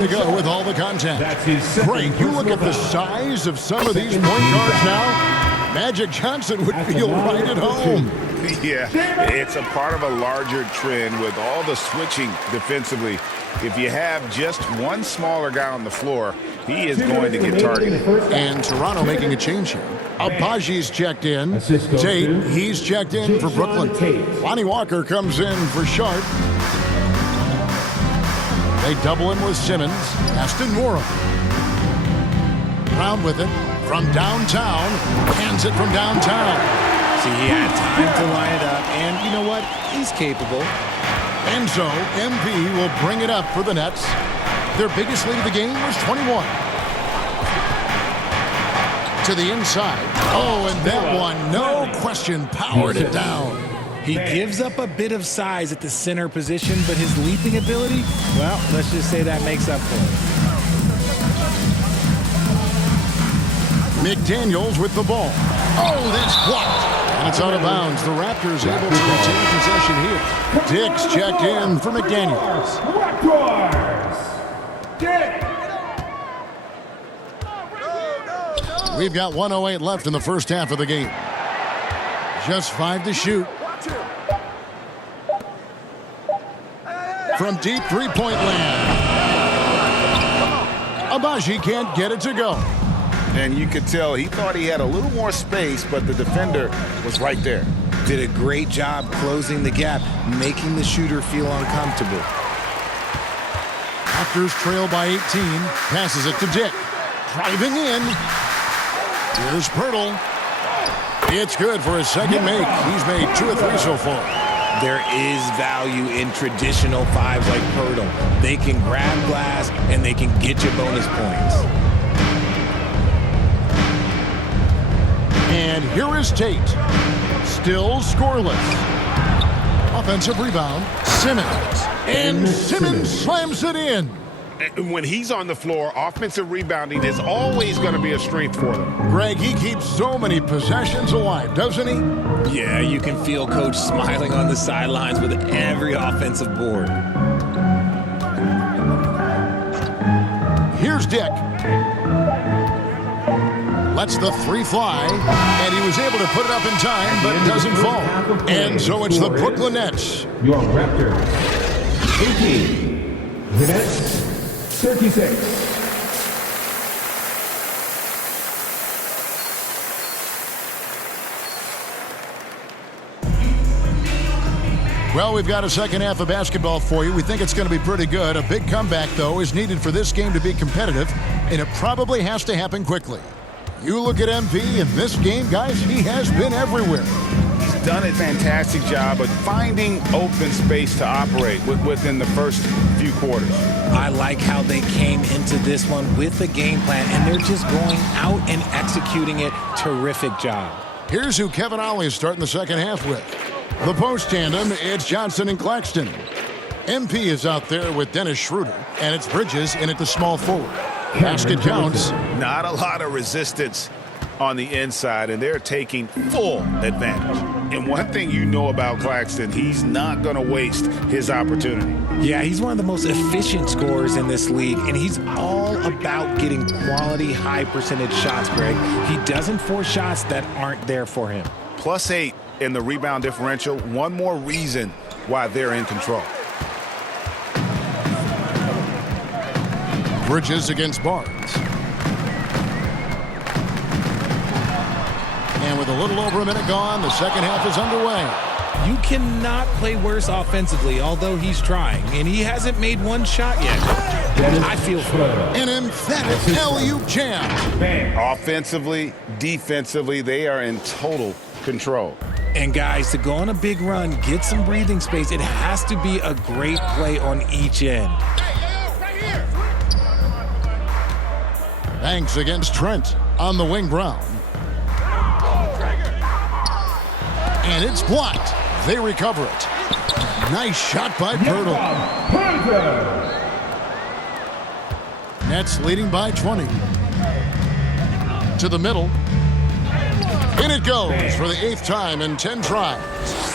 to go with all the content. Great. You look at the size of some of these point guards now. Magic Johnson would feel right at home. Yeah, it's a part of a larger trend with all the switching defensively. If you have just one smaller guy on the floor, he is going to get targeted. And Toronto making a change here. Abaji's checked in. Tate, he's checked in for Brooklyn. Lonnie Walker comes in for Sharp. They double him with Simmons. Aston Moore. Brown with it from downtown. Hands it from downtown. See, he had time to line it up, and you know what? He's capable. And so, MP will bring it up for the Nets. Their biggest lead of the game was 21. To the inside. Oh, and that one, no question, powered it down. He gives up a bit of size at the center position, but his leaping ability, well, let's just say that makes up for it. McDaniels with the ball. Oh, that's blocked. And it's out of bounds. The Raptors able to retain possession here. Dick's checked in for McDaniels. We've got 1:08 left in the first half of the game. Just 5 to shoot. From deep three-point land. Abaji can't get it to go. And you could tell he thought he had a little more space, but the defender was right there. Did a great job closing the gap, making the shooter feel uncomfortable. Raptors trail by 18. Passes it to Dick. Driving in. Here's Pirtle. It's good for his second make. He's made 2 or 3 so far. There is value in traditional fives like Pirtle. They can grab glass and they can get you bonus points. And here is Tate. Still scoreless. Offensive rebound. Simmons. And Simmons slams it in. And when he's on the floor, offensive rebounding is always going to be a strength for them. Greg, he keeps so many possessions alive, doesn't he? Yeah, you can feel Coach smiling on the sidelines with every offensive board. Here's Dick. Lets the 3 fly, and he was able to put it up in time, but doesn't fall. And so it's the Brooklyn Nets. Your Raptors, 18. The Nets, 36. Well, we've got a second half of basketball for you. We think it's going to be pretty good. A big comeback, though, is needed for this game to be competitive, and it probably has to happen quickly. You look at MP in this game, guys, he has been everywhere. He's done a fantastic job of finding open space to operate within the first few quarters. I like how they came into this one with a game plan, and they're just going out and executing it. Terrific job. Here's who Kevin Ollie is starting the second half with. The post tandem, it's Johnson and Claxton. MP is out there with Dennis Schroeder, and it's Bridges in at the small forward. Basket counts. Not a lot of resistance on the inside, and they're taking full advantage. And one thing you know about Claxton, he's not going to waste his opportunity. Yeah, he's one of the most efficient scorers in this league, and he's all about getting quality, high-percentage shots, Greg. He doesn't force shots that aren't there for him. +8 in the rebound differential. One more reason why they're in control. Bridges against Barnes. And with a little over a minute gone, the second half is underway. You cannot play worse offensively, although he's trying, and he hasn't made one shot yet. I feel for him. An emphatic alley-oop jam. Offensively, defensively, they are in total control. And guys, to go on a big run, get some breathing space, it has to be a great play on each end. Banks against Trent on the wing. Brown. And it's blocked. They recover it. Nice shot by Pirtle. Nets leading by 20. To the middle. In it goes for the 8th time in 10 tries.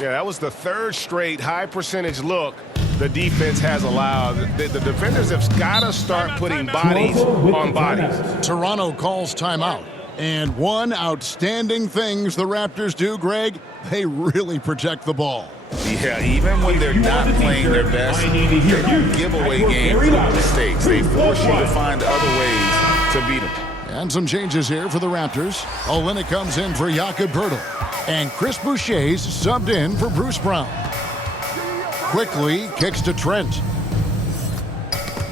Yeah, that was the 3rd straight high percentage look the defense has allowed. The defenders have got to start putting bodies on bodies. Toronto calls timeout. And one outstanding things the Raptors do, Greg, they really protect the ball. Yeah, even when they're not playing their best, they don't give away games with mistakes. They force you to find other ways to beat them. And some changes here for the Raptors. Olynyk comes in for Jakob Poeltl. And Chris Boucher's subbed in for Bruce Brown. Quickly kicks to Trent.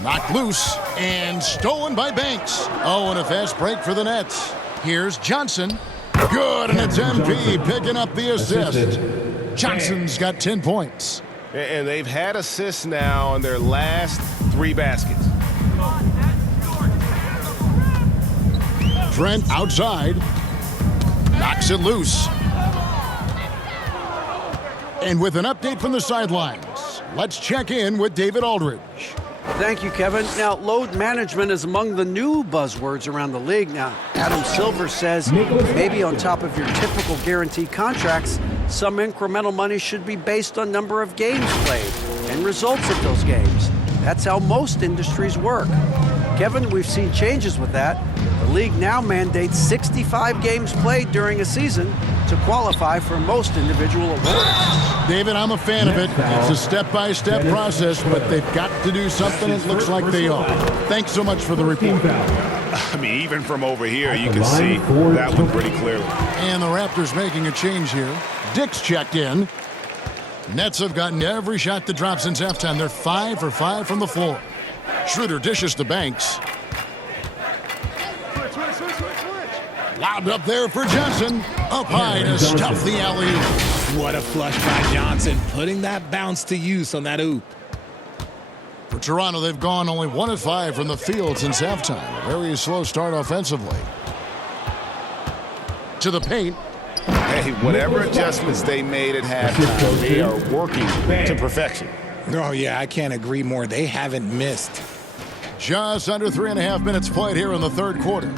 Knocked loose and stolen by Banks. Oh, and a fast break for the Nets. Here's Johnson. Good, and it's MP picking up the assist. Johnson's got 10 points. And they've had assists now on their last 3 baskets. Trent outside. Knocks it loose. And with an update from the sidelines, let's check in with David Aldridge. Thank you, Kevin. Now, load management is among the new buzzwords around the league. Now, Adam Silver says maybe on top of your typical guaranteed contracts, some incremental money should be based on number of games played and results of those games. That's how most industries work. Kevin, we've seen changes with that. The league now mandates 65 games played during a season to qualify for most individual awards. David, I'm a fan of it. It's a step-by-step process, but they've got to do something. It looks like they are. Thanks so much for the report. I mean, even from over here, you can see that one pretty clearly. And the Raptors making a change here. Dick's checked in. Nets have gotten every shot that dropped since halftime. They're 5 for 5 from the floor. Schroeder dishes to Banks. Lobbed up there for Johnson. Up high to stuff the alley. What a flush by Johnson, putting that bounce to use on that oop. For Toronto, they've gone only 1 of 5 from the field since halftime. A very slow start offensively. To the paint. Hey, whatever adjustments they made at halftime, they are working to perfection. Oh, yeah, I can't agree more. They haven't missed. Just under 3.5 minutes played here in the third quarter.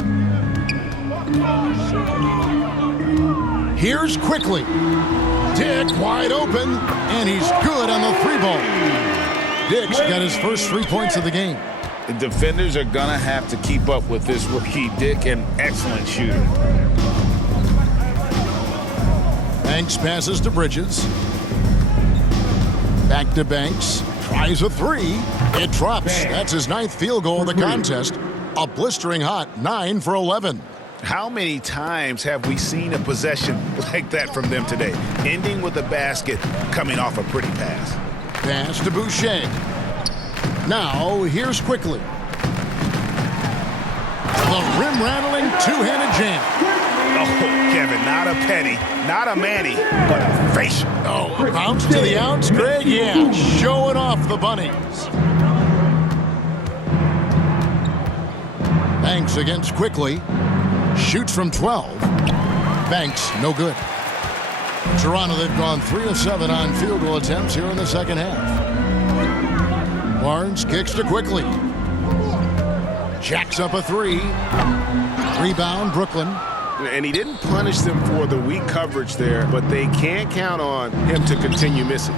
Here's quickly. Dick wide open, and he's good on the 3-ball. Dick's got his first 3 points of the game. The defenders are going to have to keep up with this rookie. Dick, an excellent shooter. Banks passes to Bridges. Back to Banks. Tries a 3. It drops. That's his 9th field goal of the contest. A blistering hot 9 for 11. How many times have we seen a possession like that from them today? Ending with a basket, coming off a pretty pass. Pass to Boucher. Now, here's quickly. The rim-rattling two-handed jam. Oh, Kevin, not a penny, not a Manny, but a facial. Oh, bounce to the outs, Greg? Yeah, showing off the bunnies. Banks against quickly. Shoots from 12. Banks, no good. Toronto, they've gone 3 of 7 on field goal attempts here in the second half. Barnes kicks to quickly. Jacks up a 3. Rebound, Brooklyn. And he didn't punish them for the weak coverage there, but they can't count on him to continue missing.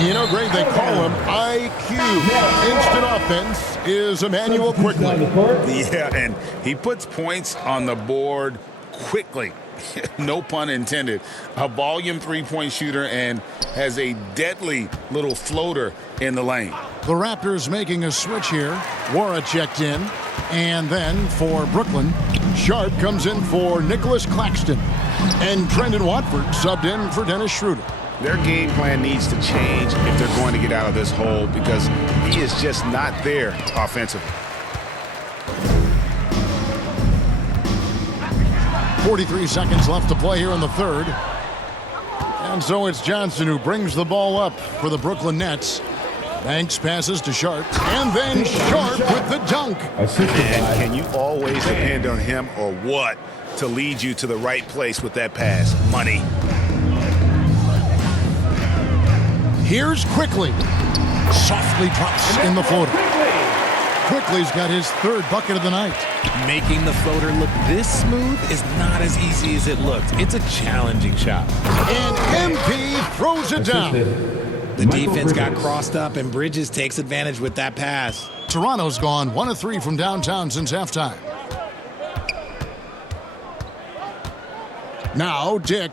You know, Greg, they call him IQ. Instant offense is Emmanuel Quickly. Yeah, and he puts points on the board quickly. No pun intended. A volume 3-point shooter and has a deadly little floater in the lane. The Raptors making a switch here. Wara checked in. And then for Brooklyn, Sharp comes in for Nicholas Claxton. And Brendan Watford subbed in for Dennis Schroeder. Their game plan needs to change if they're going to get out of this hole because he is just not there offensively. 43 seconds left to play here in the third. And so it's Johnson who brings the ball up for the Brooklyn Nets. Banks passes to Sharp, and then Sharp with the dunk. And can you always depend on him or what to lead you to the right place with that pass? Money. Here's Quickly. Softly drops in the floater. Quickly's got his 3rd bucket of the night. Making the floater look this smooth is not as easy as it looks. It's a challenging shot. And MP throws it down. The defense got crossed up, and Bridges takes advantage with that pass. Toronto's gone 1 of 3 from downtown since halftime. Now Dick.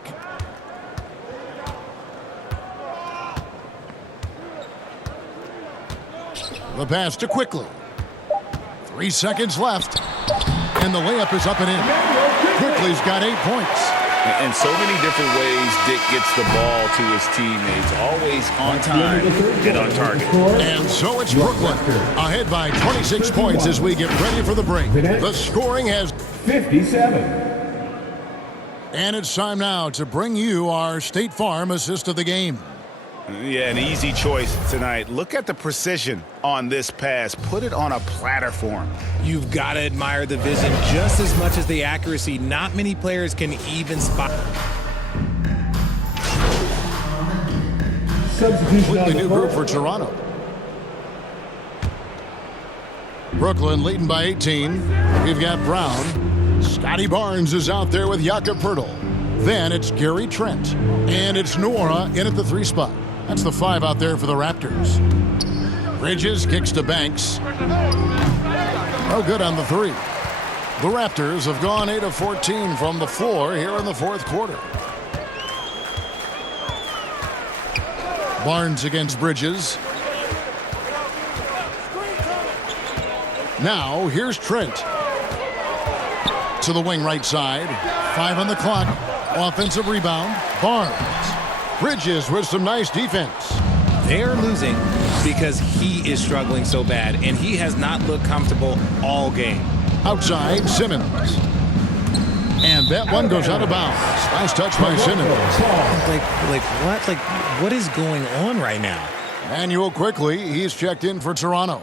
The pass to Quickly. 3 seconds left. And the layup is up and in. Quickly's got 8 points. In so many different ways, Dick gets the ball to his teammates. Always on time and on target. And so it's Brooklyn ahead by 26 points as we get ready for the break. The scoring has 57. And it's time now to bring you our State Farm assist of the game. Yeah, an easy choice tonight. Look at the precision on this pass. Put it on a platter for him. You've got to admire the vision just as much as the accuracy. Not many players can even spot. Completely new group for Toronto. Brooklyn leading by 18. We've got Brown. Scotty Barnes is out there with Jakob Poeltl. Then it's Gary Trent. And it's Noora in at the 3 spot. That's the 5 out there for the Raptors. Bridges kicks to Banks. No good on the 3. The Raptors have gone 8 of 14 from the floor here in the 4th quarter. Barnes against Bridges. Now here's Trent. To the wing right side. 5 on the clock. Offensive rebound. Barnes. Bridges with some nice defense. They're losing because he is struggling so bad, and he has not looked comfortable all game. Outside, Simmons. And that one goes out of bounds. Nice touch by Simmons. What is going on right now? Manuel Quickly, he's checked in for Toronto.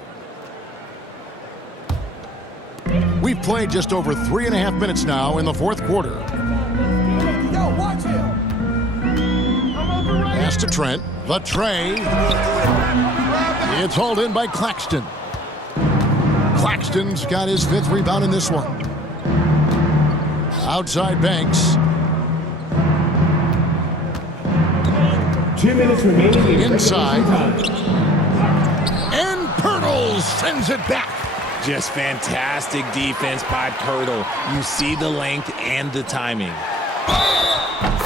We've played just over 3.5 minutes now in the 4th quarter. Pass to Trent. The tray. It's hauled in by Claxton. Claxton's got his 5th rebound in this one. Outside Banks. 2 minutes remaining. Inside. And Poeltl sends it back. Just fantastic defense by Poeltl. You see the length and the timing.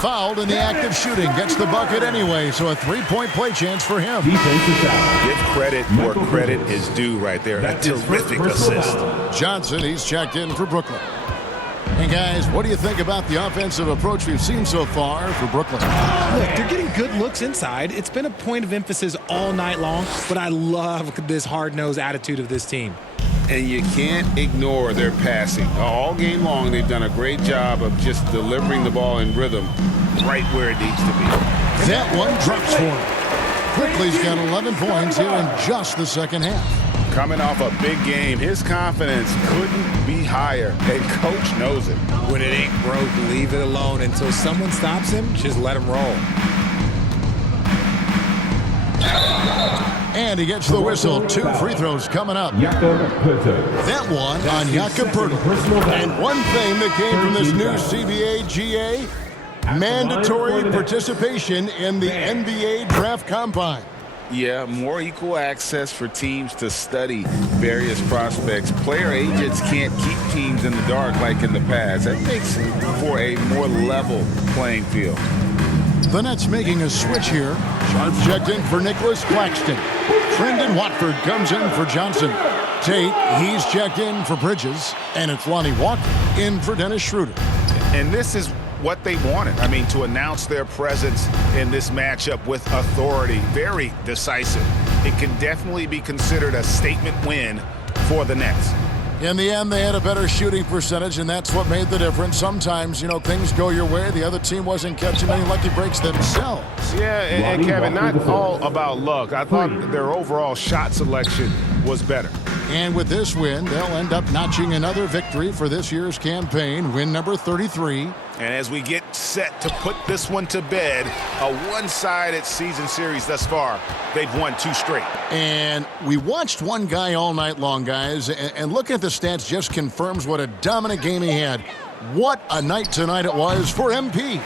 Fouled in the act of shooting. Gets the bucket anyway, so a 3-point play chance for him. Defense is out. Give credit where credit is due right there. A terrific assist. Johnson, he's checked in for Brooklyn. And guys, what do you think about the offensive approach we've seen so far for Brooklyn? Look, they're getting good looks inside. It's been a point of emphasis all night long, but I love this hard-nosed attitude of this team. And you can't ignore their passing. All game long, they've done a great job of just delivering the ball in rhythm right where it needs to be. That one drops for him. Quickly's got 11 points here in just the second half. Coming off a big game, his confidence couldn't be higher, and coach knows it. When it ain't broke, leave it alone. Until someone stops him, just let him roll. And he gets the whistle. 2 free throws coming up. Jakob Poeltl. That one on Jakob Poeltl. And one thing that came from this new CBA GA, mandatory participation in the NBA Draft Combine. Yeah, more equal access for teams to study various prospects. Player agents can't keep teams in the dark like in the past. That makes for a more level playing field. The Nets making a switch here. Sharp's checked in for Nicholas Claxton. Trendon Watford comes in for Johnson. Tate, he's checked in for Bridges. And it's Lonnie Walker in for Dennis Schroeder. And this is what they wanted. I mean, to announce their presence in this matchup with authority. Very decisive. It can definitely be considered a statement win for the Nets. In the end, they had a better shooting percentage, and that's what made the difference. Sometimes, things go your way. The other team wasn't catching any lucky breaks themselves. Yeah, and Kevin, not all about luck. I thought their overall shot selection was better. And with this win, they'll end up notching another victory for this year's campaign, win number 33. And as we get set to put this one to bed, a one-sided season series thus far, they've won 2 straight. And we watched one guy all night long, guys, and looking at the stats just confirms what a dominant game he had. What a night tonight it was for MP.